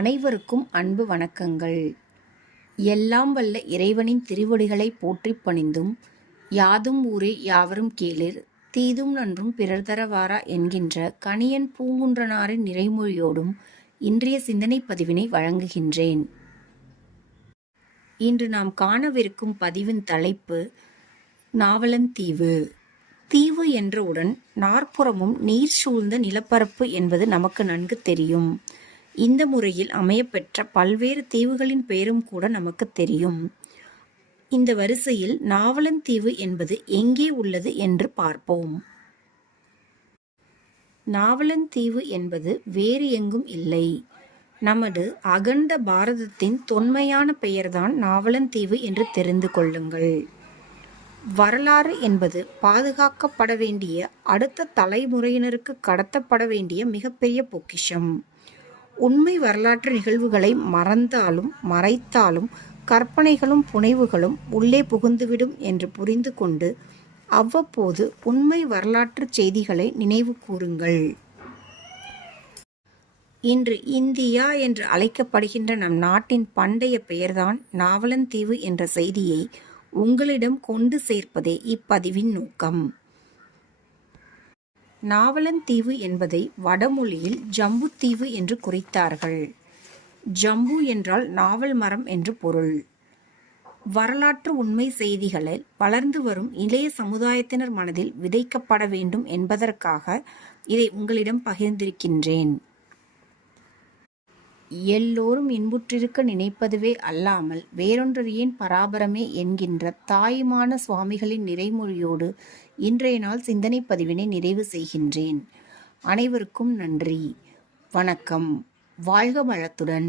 அனைவருக்கும் அன்பு வணக்கங்கள். எல்லாம் வல்ல இறைவனின் திருவடிகளை போற்றிப் பணிந்தும், யாதும் ஊரே யாவரும் கேளிர், தீதும் நன்றும் பிறர் தரவாரா என்கின்ற கணியன் பூங்குன்றனாரின் நிறைமொழியோடும் இன்றைய சிந்தனை பதிவினை வழங்குகின்றேன். இன்று நாம் காணவிருக்கும் பதிவின் தலைப்பு நாவலந்தீவு. தீவு என்றவுடன் நாற்புறமும் நீர் சூழ்ந்த நிலப்பரப்பு என்பது நமக்கு நன்கு தெரியும். இந்த முறையில் அமையப்பெற்ற பல்வேறு தீவுகளின் பெயரும் கூட நமக்கு தெரியும். இந்த வரிசையில் நாவலந்தீவு என்பது எங்கே உள்ளது என்று பார்ப்போம். நாவலந்தீவு என்பது வேறு எங்கும் இல்லை. நமது அகண்ட பாரதத்தின் தொன்மையான பெயர்தான் நாவலந்தீவு என்று தெரிந்து கொள்ளுங்கள். வரலாறு என்பது பாதுகாக்கப்பட வேண்டிய, அடுத்த தலைமுறையினருக்கு கடத்தப்பட வேண்டிய மிகப்பெரிய பொக்கிஷம். உண்மை வரலாற்று நிகழ்வுகளை மறந்தாலும் மறைத்தாலும் கற்பனைகளும் புனைவுகளும் உள்ளே புகுந்துவிடும் என்று புரிந்து கொண்டு அவ்வப்போது உண்மை வரலாற்று செய்திகளை நினைவு கூறுங்கள். இன்று இந்தியா என்று அழைக்கப்படுகின்ற நம் நாட்டின் பண்டைய பெயர்தான் நாவலந்தீவு என்ற செய்தியை உங்களிடம் கொண்டு சேர்ப்பதே இப்பதிவின் நோக்கம். நாவலந்தீவு என்பதை வடமொழியில் ஜம்புத்தீவு என்று குறித்தார்கள். ஜம்பு என்றால் நாவல் மரம் என்று பொருள். வரலாற்று உண்மை செய்திகளில் வளர்ந்து வரும் இளைய சமுதாயத்தினர் மனதில் விதைக்கப்பட வேண்டும் என்பதற்காக இதை உங்களிடம் பகிர்ந்திருக்கின்றேன். எல்லோரும் இன்புற்றிருக்க நினைப்பதுவே அல்லாமல் வேறொன்றறியேன் பராபரமே என்கின்ற தாயுமான சுவாமிகளின் நிறைமொழியோடு இன்றைய நாள் சிந்தனை பதிவினை நிறைவு செய்கின்றேன். அனைவருக்கும் நன்றி. வணக்கம். வாழ்க வளத்துடன்.